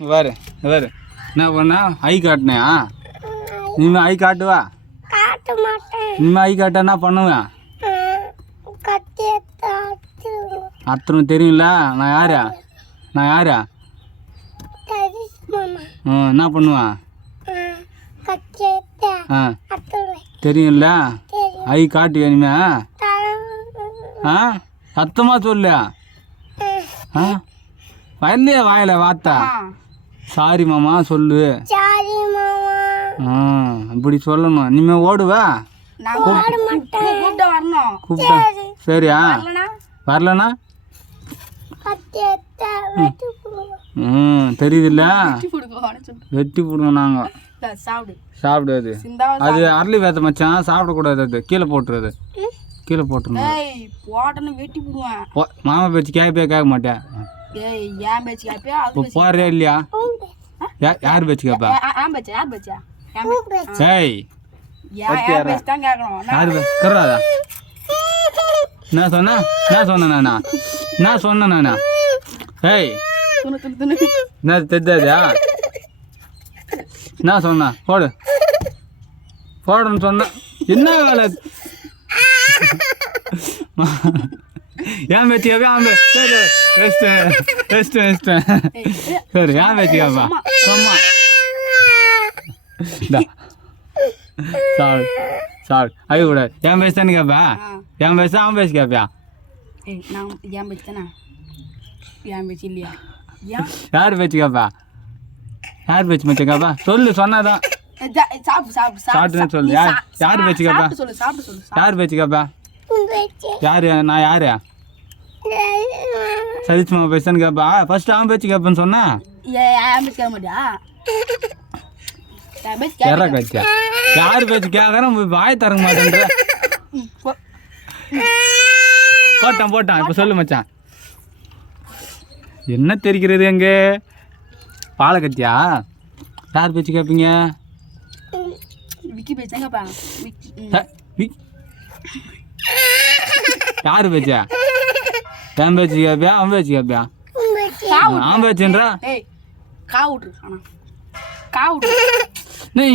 வேறு வேறு என்ன பண்ண ஐ காட்டினியா இனிமேல் ஐ காட்டுவா இனிமேல் ஐ காட்ட என்ன பண்ணுவேன் அத்தனை தெரியும்ல நான் யாரா என்ன பண்ணுவேன் தெரியும்ல ஐ காட்டு இனிமே சத்தமாக சொல்லு வரலையே வாயில வார்த்தா சாரி மாமா சொல்லு இப்படி சொல்லணும் இனிமே ஓடுவா கூப்பிட்டா சரியா வரலண்ணா தெரியுதுல்ல வெட்டி போடுவோம் நாங்கள் சாப்பிடாது அது அரளி வேத்த மச்சான் சாப்பிடக்கூடாது அது கீழே போட்டுருது கீழே போட்டுருணும் மாமா பேச்சு கேட்க மாட்டேன் போறே இல்லையா யார் பேச்சு கேப்பா ஏய் யாரு கர்றாதா நான் சொன்னேன் ஏய் என்ன தெரியாதா நான் சொன்னேன் போடுன்னு சொன்னேன் என்ன வேலை ஏன் பேச்சுக்காப்பா சரி ஏன் பேச்சுக்காப்பா சும்மா சாப்பிடு அது கூட என் பேசு தானே கேப்பா என் பேச அவன் பேசு கேப்பியா யார் பேச்சு கேப்பா யார் பேச்சு மச்ச கேப்பா சொல்லு சொன்னாதான் சாப்பிட்டுன்னு சொல்லு யார் பேச்சு கேப்பா யார் பேச்சு கேப்பா யாரு நான் யாரு சதீஷ் மாமா பேசுன்னு கேப்பா ஃபர்ஸ்ட் அவன் பேச்சு கேப்பேன்னு சொன்னா கச்சா யார் பேச்சு கேட்கறேன் வாய் தரங்க மாட்டேன்ற போட்டான் இப்போ சொல்லு மச்சான் என்ன தெரிக்கிறது எங்க பாலை கத்தியா யார் பேச்சு கேட்பீங்க யாரு பேச்சா என் பேச்சு கேப்பியா அவன் பேச்சு கேப்பியா அவன் பேச்சுன்றா நீ